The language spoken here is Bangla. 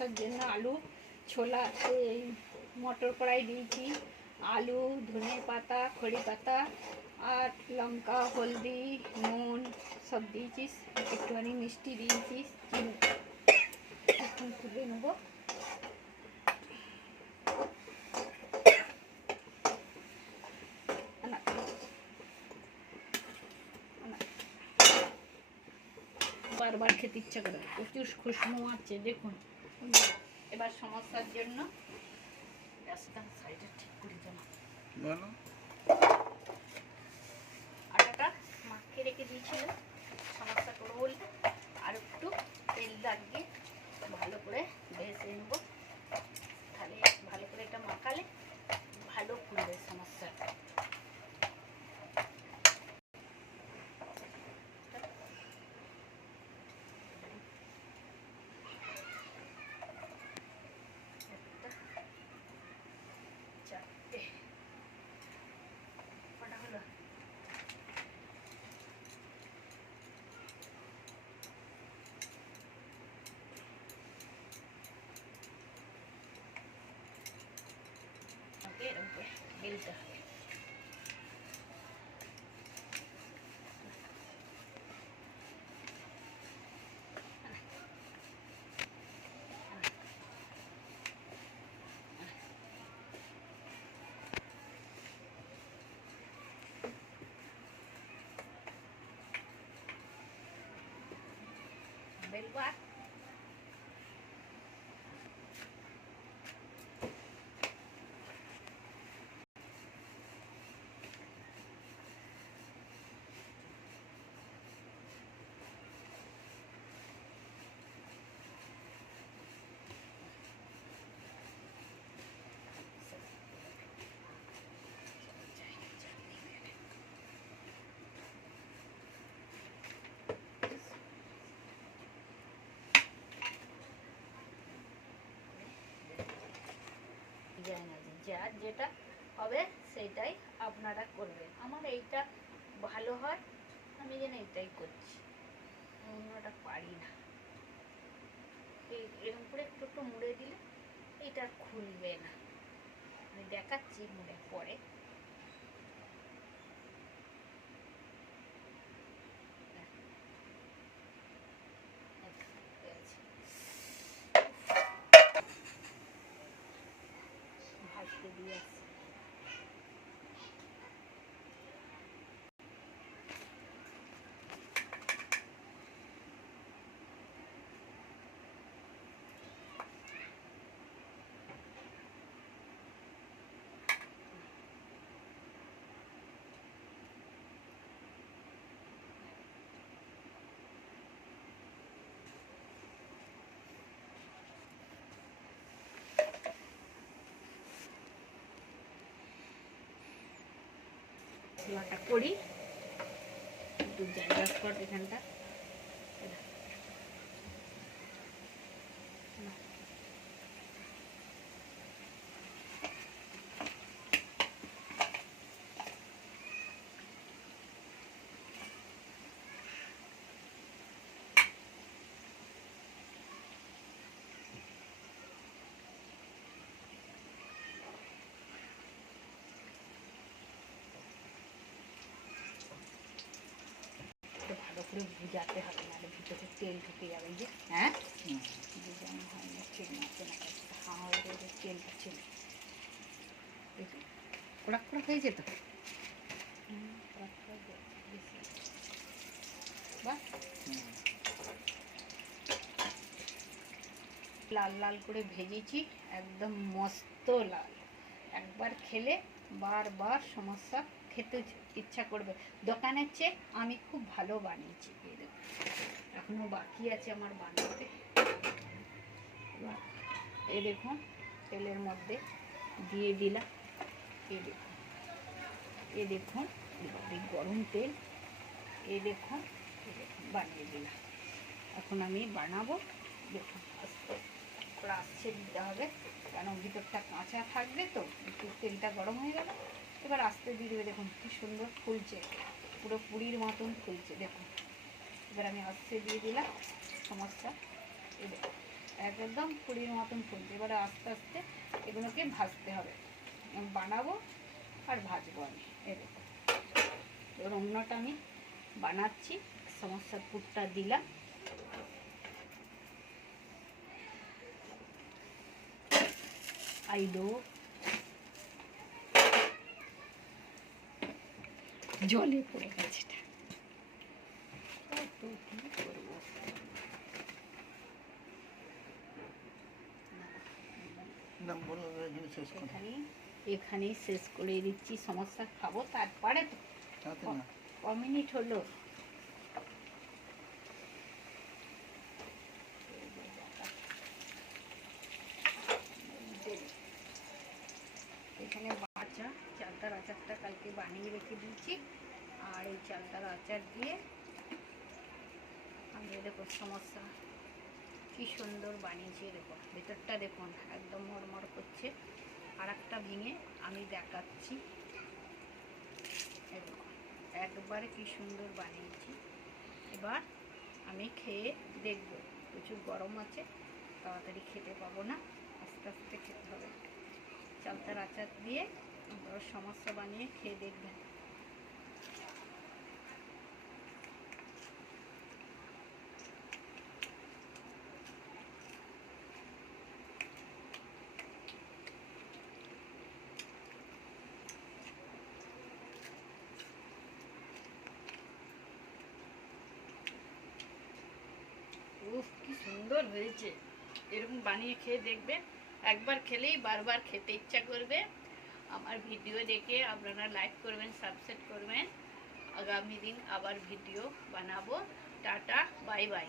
সমস্যার জন্য আলু ছোলা এই মটর কড়াই দিয়েছি, আলু, ধনে পাতা, খড়ি পাতা আর লঙ্কা, হলদি, নুন সব দিয়েছিস, একটুখানি মিষ্টি দিয়েছিস, চিনি এখন তুলে নেবো। বারবার খেতে ইচ্ছা করে, প্রচুর খুশবু আছে দেখুন। এবার সমস্যার জন্য গ্যাসটা সাইডে ঠিক করে দেবো। আটাটা মাখিয়ে রেখে দিয়েছিল সমস্যা করবো বলতে, আর একটু তেল লাগিয়ে ভালো করে ভেজে নেবো, তাহলে ভালো করে এটা মাখালে ভালো ফুলবে সমস্যা। এরকম করে বেলতে হবে। বেলবো আর যার যেটা হবে সেটাই আপনারা করবেন। আমার এইটা ভালো হয়, আমি যেন এইটাই করছি, অন্যটা পারি না। এরকম করে একটু একটু মুড়ে দিলে এটা খুলবে না, আমি দেখাচ্ছি মুড়ে পরে। ভাজতে দিয়ে আসছি। মশলাটা করি একটু জায়গা স্পট এখানটা। ভালো করে ভুজাতে হবে, নাহলে ভিতরে তেল ঢুকে যাবে। যে হ্যাঁ ভুজানো হয় না, তেল আছে না, হাওয়া তেলটা ছেড়ে খোড়াক খোড়াক হয়ে যেত। লাল লাল করে ভেজেছি, একদম মস্ত লাল। একবার খেলে বারবার সমস্যা খেতে ইচ্ছা করবে। দোকানের চেয়ে আমি খুব ভালো বানিয়েছি। এখনো বাকি আছে আমার বানাতে। এই দেখুন তেলের মধ্যে দিয়ে দিলাম, এই দেখুন গরম তেল, এই দেখুন বানিয়ে দিলাম। এখন আমি বানাবো, দেখুন আসছে দিতে হবে, কেন ভিতরটা কাঁচা থাকবে তো। একটু তেলটা গরম হয়ে গেল, এবার আস্তে দিয়ে দেবে। দেখুন কি সুন্দর ফুলছে, পুরো পুরীর মতন ফুলছে দেখুন। এবার আমি আস্তে দিয়ে দিলাম সমস্যা। এই দেখুন একদম পুরির মতন ফুলছে। এবারে আস্তে আস্তে এগুলোকে ভাজতে হবে, বানাবো আর ভাজবো আমি। এরকম এবার অন্যটা আমি বানাচ্ছি, সমস্যার পুরটা দিলাম। আইলো জলে পড়ে গেছে, এখানেই শেষ করে দিচ্ছি। সমস্যা খাবো তারপরে তো। ক মিনিট হলো? এখানে বাচ্চা চালতার আচারটা কালকে বানিয়ে রেখে দিয়েছি, আর এই চালতার আচার দিয়ে আমি দেখো সমস্যা কি সুন্দর বানিয়েছি। দেখো ভেতরটা দেখুন একদম মরমর করছে। আর একটা ভেঙে আমি দেখাচ্ছি, একবারে কি সুন্দর বানিয়েছি। এবার আমি খেয়ে দেখব। প্রচুর গরম আছে, তাড়াতাড়ি খেতে পাবো না, আস্তে আস্তে খেতে হবে। চালতার আচার দিয়ে সমস্যা বানিয়ে খেয়ে দেখবেন। উফ কি সুন্দর হয়েছে। এরকম বানিয়ে খেয়ে দেখবেন, একবার খেলেই বারবার খেতে ইচ্ছা করবে। আমার ভিডিও দেখে আপনারা লাইক করবেন, সাবস্ক্রাইব করবেন। আগামী দিন আবার ভিডিও বানাবো। Tata, bye bye.